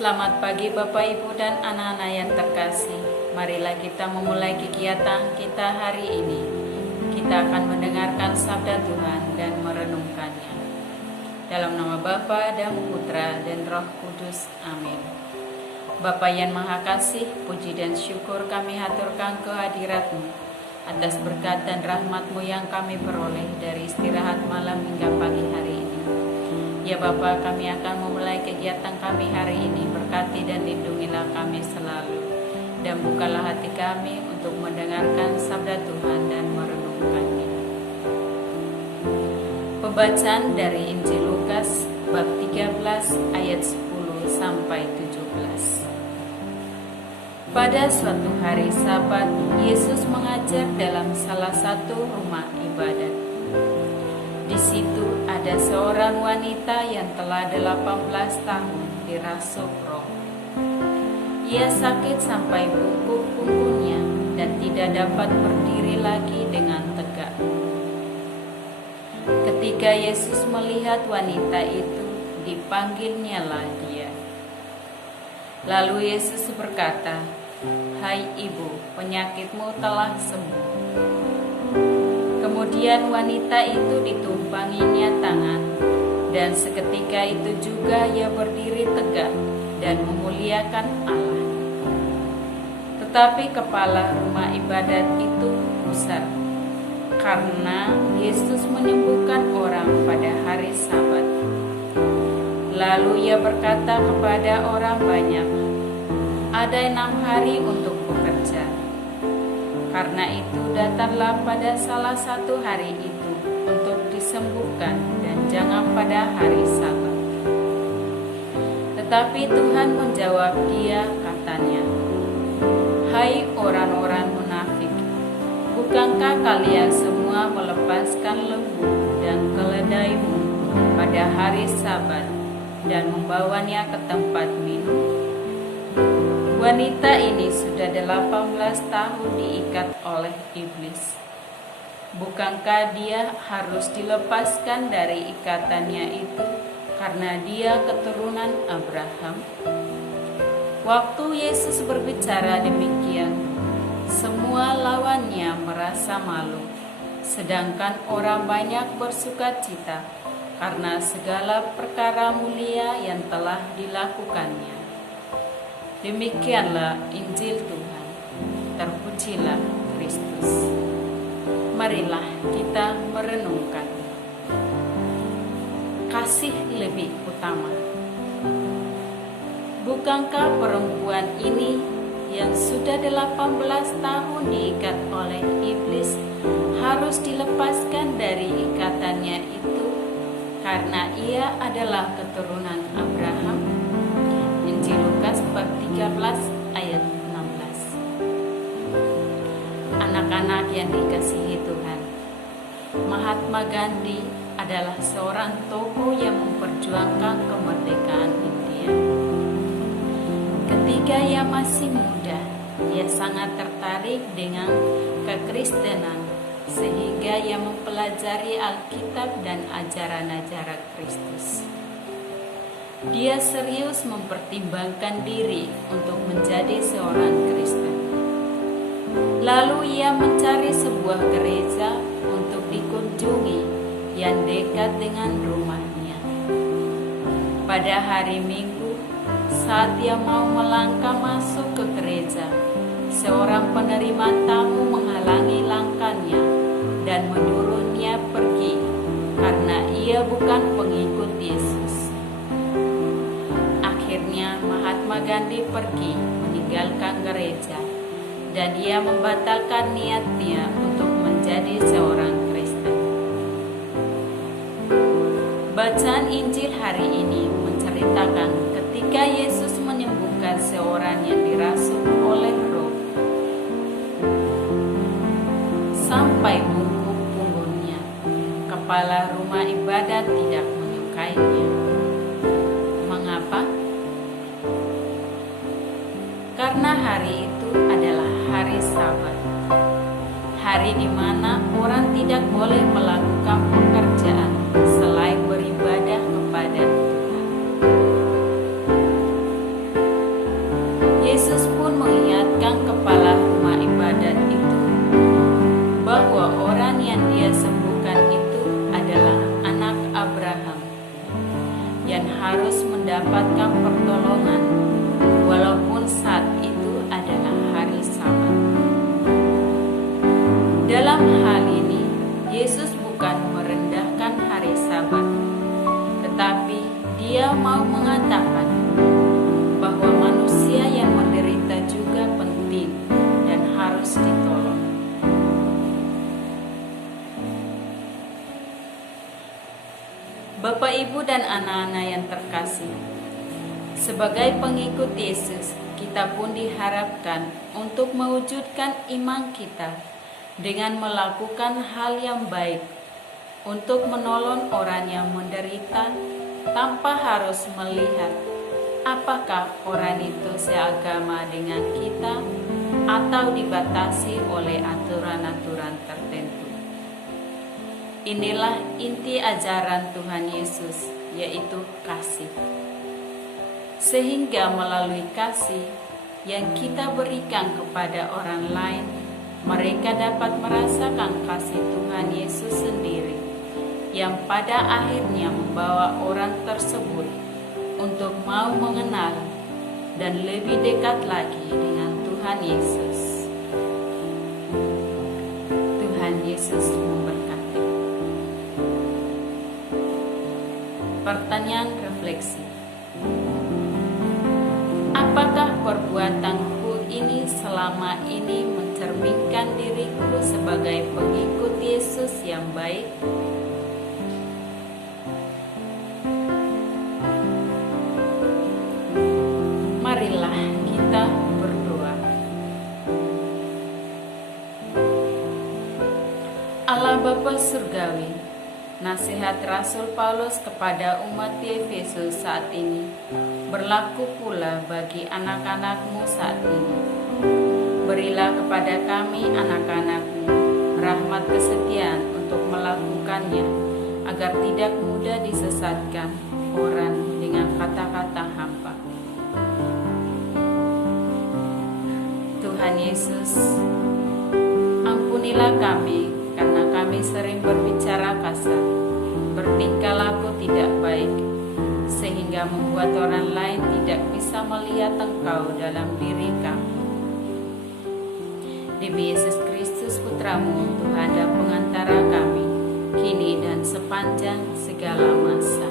Selamat pagi Bapak Ibu dan anak-anak yang terkasih. Marilah kita memulai kegiatan kita hari ini. Kita akan mendengarkan sabda Tuhan dan merenungkannya. Dalam nama Bapa dan Putra dan Roh Kudus. Amin. Bapa yang Maha Kasih, puji dan syukur kami haturkan kehadirat-Mu atas berkat dan rahmat-Mu yang kami peroleh dari istirahat malam hingga pagi hari ini. Ya Bapa, kami akan memulai kegiatan kami hari ini. Berkati dan lindungilah kami selalu, dan bukalah hati kami untuk mendengarkan sabda Tuhan dan merenungkannya. Pembacaan dari Injil Lukas bab 13 ayat 10 sampai 17. Pada suatu hari Sabat, Yesus mengajar dalam salah satu rumah ibadat. Di situ ada seorang wanita yang telah 18 tahun dirasuk roh. Ia sakit sampai bungkuk punggungnya dan tidak dapat berdiri lagi dengan tegak. Ketika Yesus melihat wanita itu, dipanggilnyalah dia. Lalu Yesus berkata, "Hai ibu, penyakitmu telah sembuh." Kemudian wanita itu ditumpanginya tangan, dan seketika itu juga ia berdiri tegak dan memuliakan Allah. Tetapi kepala rumah ibadat itu gusar, karena Yesus menyembuhkan orang pada hari Sabat. Lalu ia berkata kepada orang banyak, "Ada 6 hari untuk bekerja. Karena itu datanglah pada salah satu hari itu untuk disembuhkan dan jangan pada hari Sabat." Tetapi Tuhan menjawab dia, katanya, "Hai orang-orang munafik, bukankah kalian semua melepaskan lembu dan keledaimu pada hari Sabat dan membawanya ke tempat minum?" Wanita ini sudah 18 tahun diikat oleh iblis. Bukankah dia harus dilepaskan dari ikatannya itu karena dia keturunan Abraham? Waktu Yesus berbicara demikian, semua lawannya merasa malu, sedangkan orang banyak bersukacita karena segala perkara mulia yang telah dilakukannya. Demikianlah Injil Tuhan. Terpujilah Kristus. Marilah kita merenungkan. Kasih lebih utama. Bukankah perempuan ini yang sudah 18 tahun diikat oleh iblis harus dilepaskan dari ikatannya itu karena ia adalah keturunan Abraham? Injil Lukas bab 13 ayat 16. Anak-anak yang dikasihi Tuhan, Mahatma Gandhi adalah seorang tokoh yang memperjuangkan kemerdekaan India. Ketika ia masih muda, ia sangat tertarik dengan kekristenan sehingga ia mempelajari Alkitab dan ajaran-ajaran Kristus. Dia serius mempertimbangkan diri untuk menjadi seorang Kristen. Lalu ia mencari sebuah gereja untuk dikunjungi yang dekat dengan rumahnya. Pada hari Minggu, saat ia mau melangkah masuk ke gereja, seorang penerima tamu menghalangi langkahnya dan menyuruhnya pergi karena ia bukan pengikut Yesus. Akhirnya Mahatma Gandhi pergi meninggalkan gereja dan ia membatalkan niatnya untuk menjadi seorang Kristen. Bacaan Injil hari ini menceritakan ketika Yesus menyembuhkan seorang yang dirasuk oleh roh sampai bungkuk punggungnya. Kepala rumah ibadat tidak menyukainya. Mengapa? Karena hari itu adalah hari Sabat, hari di mana orang tidak boleh melakukan pekerjaan selain beribadah kepada Tuhan. Bapak, Ibu, dan anak-anak yang terkasih, sebagai pengikut Yesus, kita pun diharapkan untuk mewujudkan iman kita dengan melakukan hal yang baik untuk menolong orang yang menderita tanpa harus melihat apakah orang itu seagama dengan kita atau dibatasi oleh aturan-aturan tertentu. Inilah inti ajaran Tuhan Yesus, yaitu kasih. Sehingga melalui kasih yang kita berikan kepada orang lain, mereka dapat merasakan kasih Tuhan Yesus sendiri, yang pada akhirnya membawa orang tersebut untuk mau mengenal dan lebih dekat lagi dengan Tuhan Yesus. Tuhan Yesus memberkati. Pertanyaan refleksi. Apakah perbuatanku ini selama ini mencerminkan diriku sebagai pengikut Yesus yang baik? Marilah kita berdoa. Allah Bapa Surgawi, nasihat Rasul Paulus kepada umat di Efesus saat ini berlaku pula bagi anak-anak-Mu saat ini. Berilah kepada kami anak-anak-Mu rahmat kesetiaan untuk melakukannya, agar tidak mudah disesatkan orang dengan kata-kata hampa. Tuhan Yesus, ampunilah kami karena kami sering berbicara kasar, bertingkah laku tidak baik, sehingga membuat orang lain tidak bisa melihat Engkau dalam diri kami. Demi Yesus Kristus Putramu, Tuhan dan pengantara kami, kini dan sepanjang segala masa.